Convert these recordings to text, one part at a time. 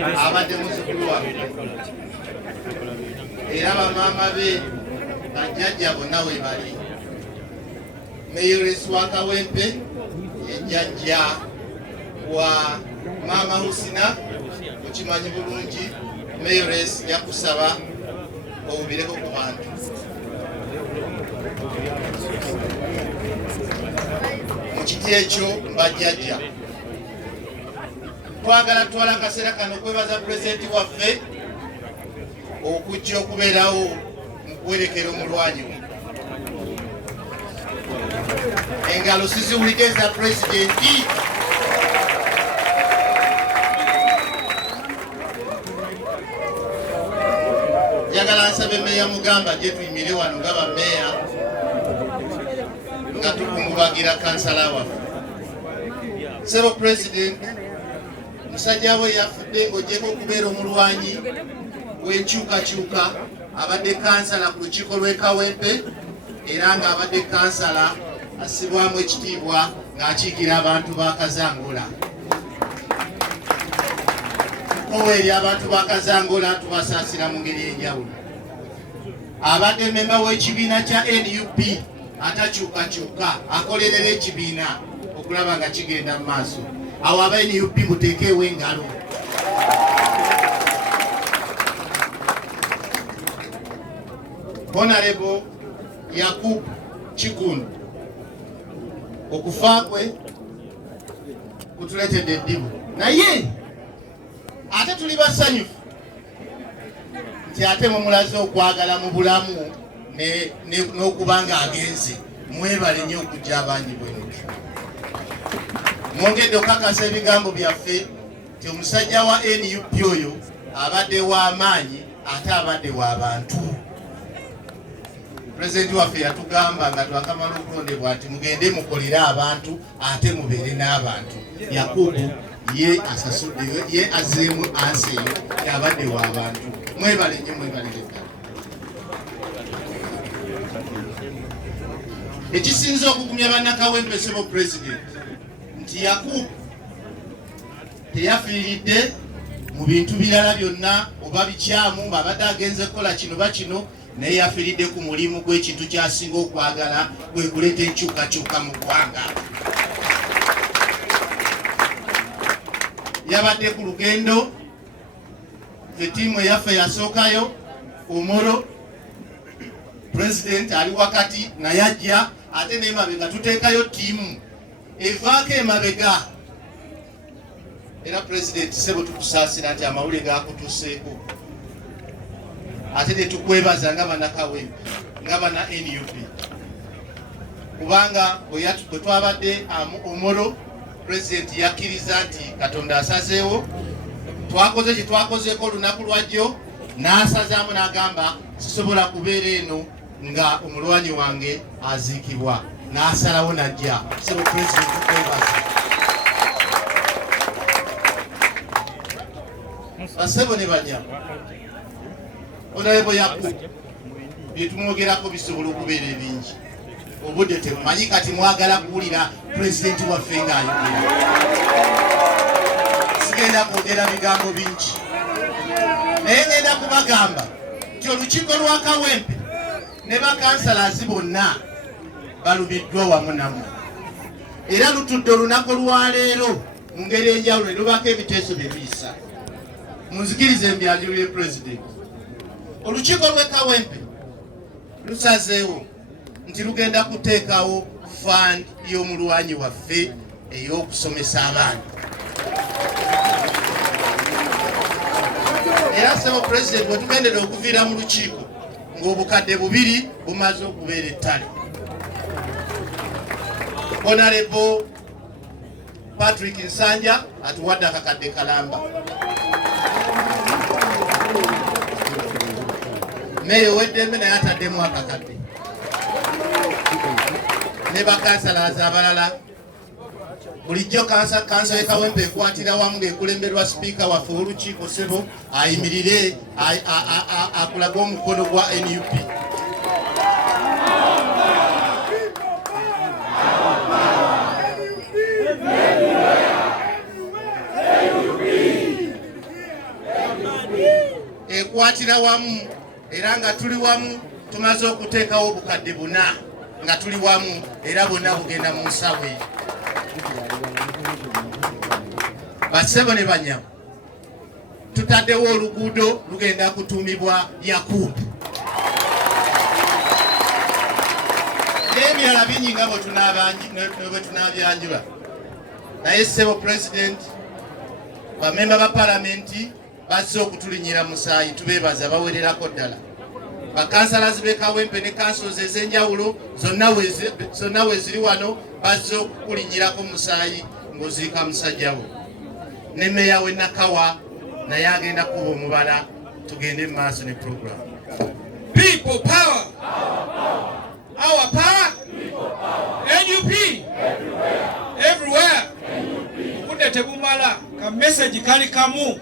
abadde muzzukulu waffe era bamaama be bajjajja bonna we bali. Mayoress wa Kawempe ye jjajja wa Maama Husina, mukimanyi bulungi. Mayoress yakusaba obubireko ku bantu. Mu kiti ekyo mbajjajja twagala twala akaseera kano okwebaza pulezidenti waffe okujja okubeerawo mu kuwerekera omulwanyi we. Engalo siziwulidde za pulezidenti. Njagala nsabe Meeya Mugamba gye tuyimire wano nga bammeeya nga tukungubagira kansala waffe. Ssebo pulezidenti, musajja we yafudde ng'ogyeko okubeera omulwanyi w'enkyukakyuka. Abadde kansala ku lukiiko lw'e Kawempe era ng'abadde kansala assibwamu ekitiibwa ng'akiikira abantu ba Kazangola. Tukowa eri abantu ba Kazangola tubasaasira mu ngeri enjawulo. Abadde memba w'ekibiina kya NUP atakyukakyuka, akolerera ekibiina okulaba nga kigenda mu maaso. Awo aba NUP muteekeewo engalo. Honorable Yakub Kigundu, okufa kwe kutuletedde eddibu, naye ate tuli basanyufu nti ate mumulaze okwagala mu bulamu n'okuba ng'agenze. Mwebale nnyo okujja abangi bwenuti. Mwongedde okukakasa ebigambo byaffe nti omusajja wa NUP oyo abadde w'amaanyi ate abadde w'abantu. Pulezidenti waffe yatugamba nga twakamala okulondebwa ati mugende mukolere abantu ate mubeere n'abantu. Yakubu ye azeemu ansi eyo yabadde w'abantu. Mwebale nnyo, mwebale ddala. Ekisinza okugumya bannakawempe ssebo pulezidenti nti Yakubu teyafiiridde mu bintu birala byonna oba bikyamu ng'abadde agenze kukola kino ba kino, naye yafiiridde ku mulimu gw'ekintu ky'asinga okwagala kwe kuleeta enkyukakyuka mu ggwanga. Yabadde ku lugendo, ffe ttiimu eyaffe yasookayo Omoro, pulezidenti ali wakati naye ajja, ate n'emabega tuteekayo ttiimu evaako emabega. Era pulezidenti ssebo tukusaasira nti amawulire gaakutuuseeko. Ate tetukwebaza nga bannakawempe nga banna NUP kubanga bwe twabadde Omoro, pulezidenti yakkiriza nti Katonda asazeewo. Twakoze kye twakozeeko olunaku lwajjo, n'asazaamu n'agamba sisobola kubeera eno nga omulwanyi wange aziikibwa, n'asalawo n'ajja. Ssebo pulezidenti tukwebaza. Bassebo ne banyama Honorable Yakubu, bye tumwogerako bisobola okubeera ebingi. Obudde temumanyi, kati mwagala kuwulira pulezidenti waffe ng'ayogera. Sigenda kwogera bigambo bingi, naye ngenda kubagamba nti olukiiko lwa Kawempe ne bakansalazi bonna balubiddwa wamu nammwe, era lutudde olunaku lwaleero mu ngeri enjawulo ne lubako ebiteeso bye biyisa. Munzikirize mbyanjulire pulezidenti. Olukiiko lw'e Kawempe lusazeewo nti lugenda kuteekawo fund y'omulwanyi waffe ey'okusomesa abaana. Era ssebo pulezidenti bwe tugendera okuviira mu lukiiko ng'obukadde 2 bumaze okubeera ettale. Honorable Patrick Nsanja atuwadde akakadde kalamba. Meeya ow'eddembe naye ataddemu akakadde. Ne bakansalaza abalala bulijjo kanso y'e Kawempe ekwatira wamu ng'ekulemberwa sipiika waffe w'olukiiko ssebo ayimirire akulaga omukono gwa NUP. tukwatira wamu era nga tuli wamu tumaze okuteekawo obukadde 4 nga tuli wamu era bonna bugenda mu nsawe. Bassebo ne banyabo tutaddewo oluguudo lugenda kutuumibwa Yakubu. N'ebirala bingi nga bwe tunabyanjula. Naye ssebo President, bamemba ba palamenti bazze okutulinyira musaayi, tubeebaza bawererako ddala. Bakansalazi b'e Kawempe ne kansozi ez'enjawulo zonna we ziri wano bazze okukulinyirako musaayi ng'oziika musajjawo. Ne meya w'e Nakawa naye agenda kuba omubala, tugende mu maaso ne program. People power. Our power. NUP. Everywhere. Kunde tebumala ka message kali kamu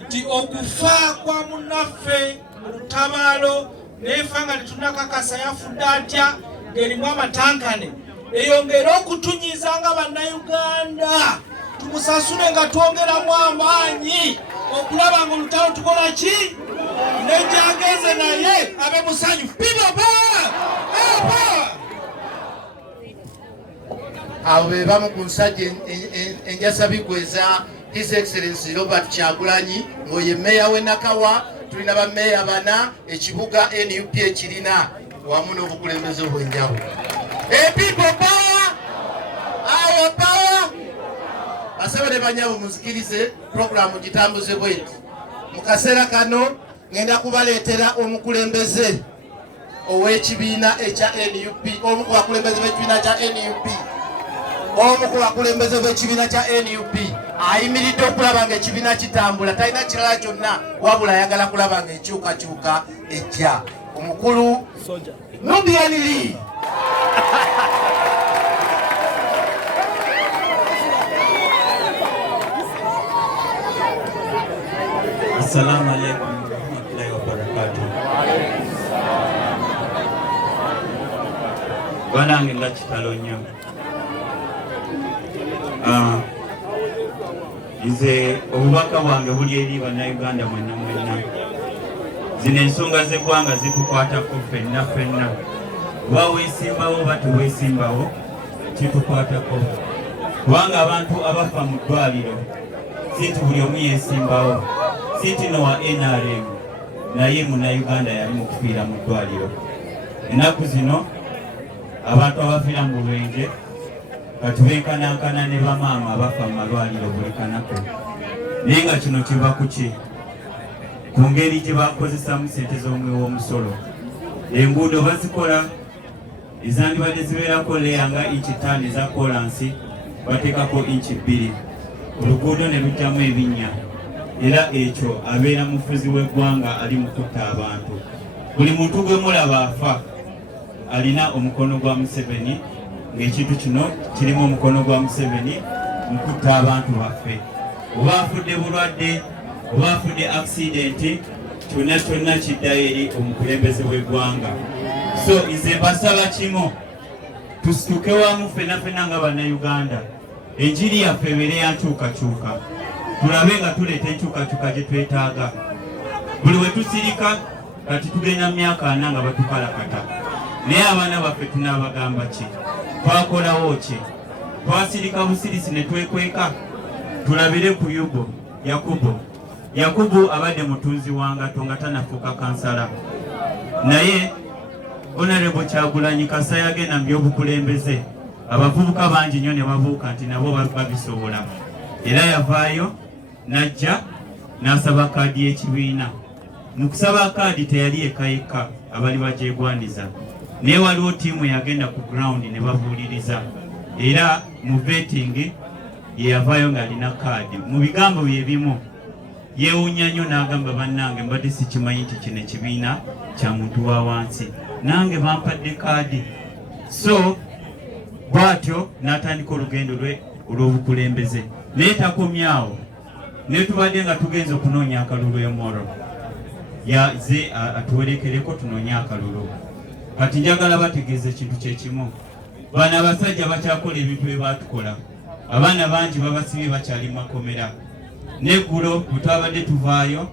nti okufa kwa munaffe olutabalo nefanga litunakakasa yafudde atya ng'erimu amatankane eyongera okutunyiza nga bannayuganda tumusasule nga twongeramu amaanyi okulaba nga olutalo tukola ki nejageze naye abe musanyufu. People power! Power! Abo be bamu ku nsajja enjasabigwa eza His Excellency Robert Kyagulanyi ng'oye meya w'e Nakawa. Tulina bameya 4 ekibuga NUP ekirina wamu n'obukulembeze obw'enjawulo. People power! Our power! Bassebo ne banyabo muzikirize programu gitambuze bweti. Mu kaseera kano ngenda kubaleetera omukulembeze ow'ekibiina ekya NUP, omu ku bakulembeze b'ekibiina kya NUP, omu ku bakulembeze b'ekibiina kya NUP ayimiridde okulaba nga ekibiina kitambula, talina kirala kyonna wabula ayagala kulaba nga enkyukakyuka ejja. Omukulu Nubian Lee. Assalamu alaikum warahmatullahi wabarakatuh. Banange nga kitalo nnyo. Nze obubaka bwange buli eri bannayuganda mwenna mwenna. Zino ensonga z'eggwanga zitukwatako ffenna. Oba weesimbawo oba teweesimbawo kitukwatako. Kubanga abantu abafa mu ddwaliro si nti buli omu yeesimbawo, si nti nowa NRM naye munnayuganda yali mu kufiira mu ddwaliro. Ennaku zino abantu abafiira mu Bulwenje kati benkanankana ne bamaama abafa mu malwaliro buli kanako. Naye nga kino kiva ku ki? Ku ngeri gye bakozesamu ssente z'omwe w'omusolo. Enguudo bazikola ezandibadde zibeerako leya nga inchi 5 eza kolansi bateekako inchi 2. Oluguudo ne lujjamu ebinnya. Era ekyo abeera mufuzi w'eggwanga ali mu kutta abantu. Buli muntu gwe mulaba afa alina omukono gwa Museveni, ng'ekintu kino kirimu omukono gwa Museveni mu kutta abantu baffe. Oba afudde bulwadde, oba afudde accident, kyonna kiddayo eri omukulembeze w'eggwanga. So nze mbasaba kimu, tusituke wamu ffenna nga bannayuganda, enjiri yaffe ebeere ya nkyukakyuka, tulabe nga tuleeta enkyukakyuka gye twetaaga. Buli we tusirika kati tugenda mu myaka 4 nga batukalakata. Naye abaana baffe tunaabagamba ki? Twakolawo ki? Twasirika busirisi ne twekweka? Tulabire ku Yakubu abadde mutunzi wangato nga tanafuuka kansala. Naye Honorable Kyagulanyi Kasa yagenda mu by'obukulembeze. Abavubuka bangi nnyo ne babuuka nti nabo babisobola. Era yavaayo n'ajja n'asaba kaadi y'ekibiina. Mu kusaba kaadi teyali yekka abali bagyegwandiza. Naye waliwo ttiimu yagenda ku ground ne babuuliriza. Era mu vetting ye yavaayo ng'alina kaadi. Mu bigambo bye bimu yeewuunya nnyo n'agamba bannange mbadde sikimanyi nti kino ekibiina kya muntu wa wansi. Nange bampadde kaadi. So bw'atyo n'atandika olugendo lwe olw'obukulembeze. Naye takomyawo. Ne tubadde nga tugenze okunoonya akalulu Moro. Yaze atuwerekereko tunoonye akalulu. Kati njagala bategeeza ekintu kyekimu. Bano abasajja bakyakola ebintu bye baatukola. Abaana bangi babasibye bakyali makomera. Neggulo bwe twabadde tuvaayo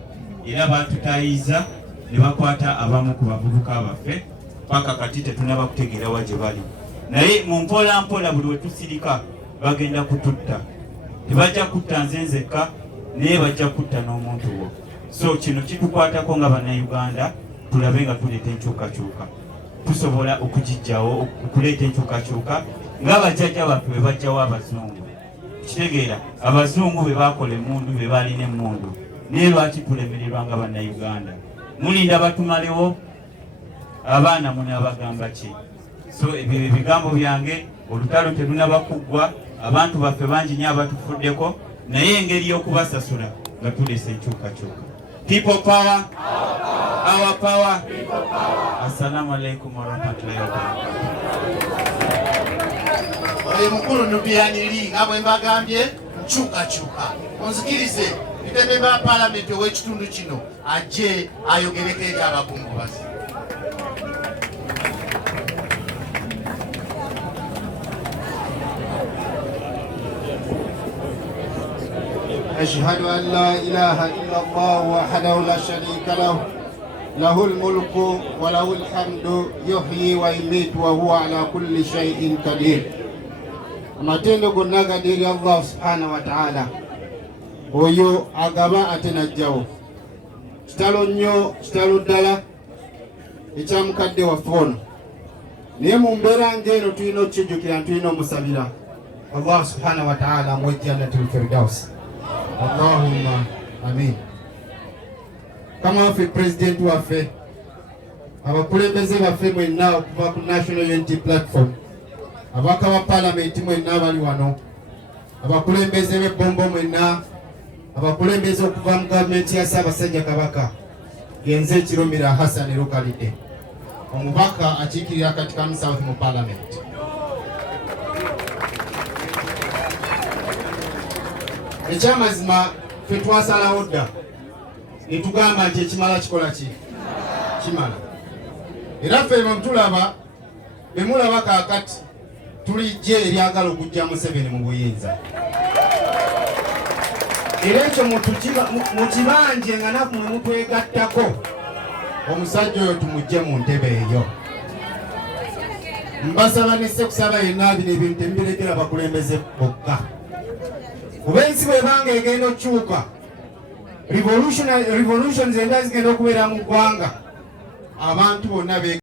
era batutayiza ne bakwata abamu ku bavubuka baffe paka kati tetunaba kutegeera wa gye bali, naye mu mpola mpola buli wetusirika bagenda kututta. Tebajja kutta nze nzekka naye bajja kutta n'omuntu wo. So kino kitukwatako nga bannayuganda, tulabe nga tuleeta enkyukakyuka, tusobola okugijjawo okuleeta enkyukakyuka nga bajjajja baffe bwe bajjawo abazungu. Kitegeera abazungu be bakola emmundu, be balina emmundu, naye lwaki tulemererwa nga bannayuganda? Mulinda batumalewo, abaana munaabagamba ki? So ebyo ebigambo byange, olutalo terunaba kuggwa, abantu baffe bangi nnyo abatufuddeko, naye engeri y'okubasasula nga tuleese enkyukakyuka. People power, our power. Assalamu alaikum warahmatullahi wabarakatuh. Oyo mukulu Nubiani nga bwe mbagambye nkyukakyuka. Onzikirize Mitebe ba Parliament ow'ekitundu kino ajje ayogereko eri abakungubazi. أشهد أن لا إله إلا الله وحده لا شريك له له الملك وله الحمد يحيي ويميت وهو على كل شيء قدير. amatendo gonna gadiri Allah subhanahu wa ta'ala oyo agaba ate najjawo kitalo nnyo kitalo ddala ekyamukadde waffe ono, naye mu mbeera ng'eno tulina okukijjukira, tulina omusabira Allah subhanahu wa ta'ala mu jannatul firdaus. Allahumma amin. Kama waffe president waffe, abakulembeze baffe mwenna okuva ku National Unity Platform, abaka ba Parliament mwenna abali wano, abakulembeze b'ebbombo mwenna, abakulembeze okuva mu gavumenti ya Ssaabasajja Kabaka Genze Kirumira Hassan Lukalide, omubaka akiikirira Katikamu South mu Parliament. Ekyamazima ffe twasalawo dda ne tugamba nti ekimala kikola ki? Kimala. Era ffe bemutulaba, bemulaba kaakati tulijje eryagala okujja Museveni mu buyinza. Era ekyo mukibanje nga naku mwe mutwegattako, omusajja oyo tumugje mu ntebe eyo. Mbasaba nesse kusaba yenna bino ebintu temubirekera bakulembeze bokka. Kuba ensi bwebanga egenda okukyuka, revolution zenda zigenda okubeera mu ggwanga, abantu bonna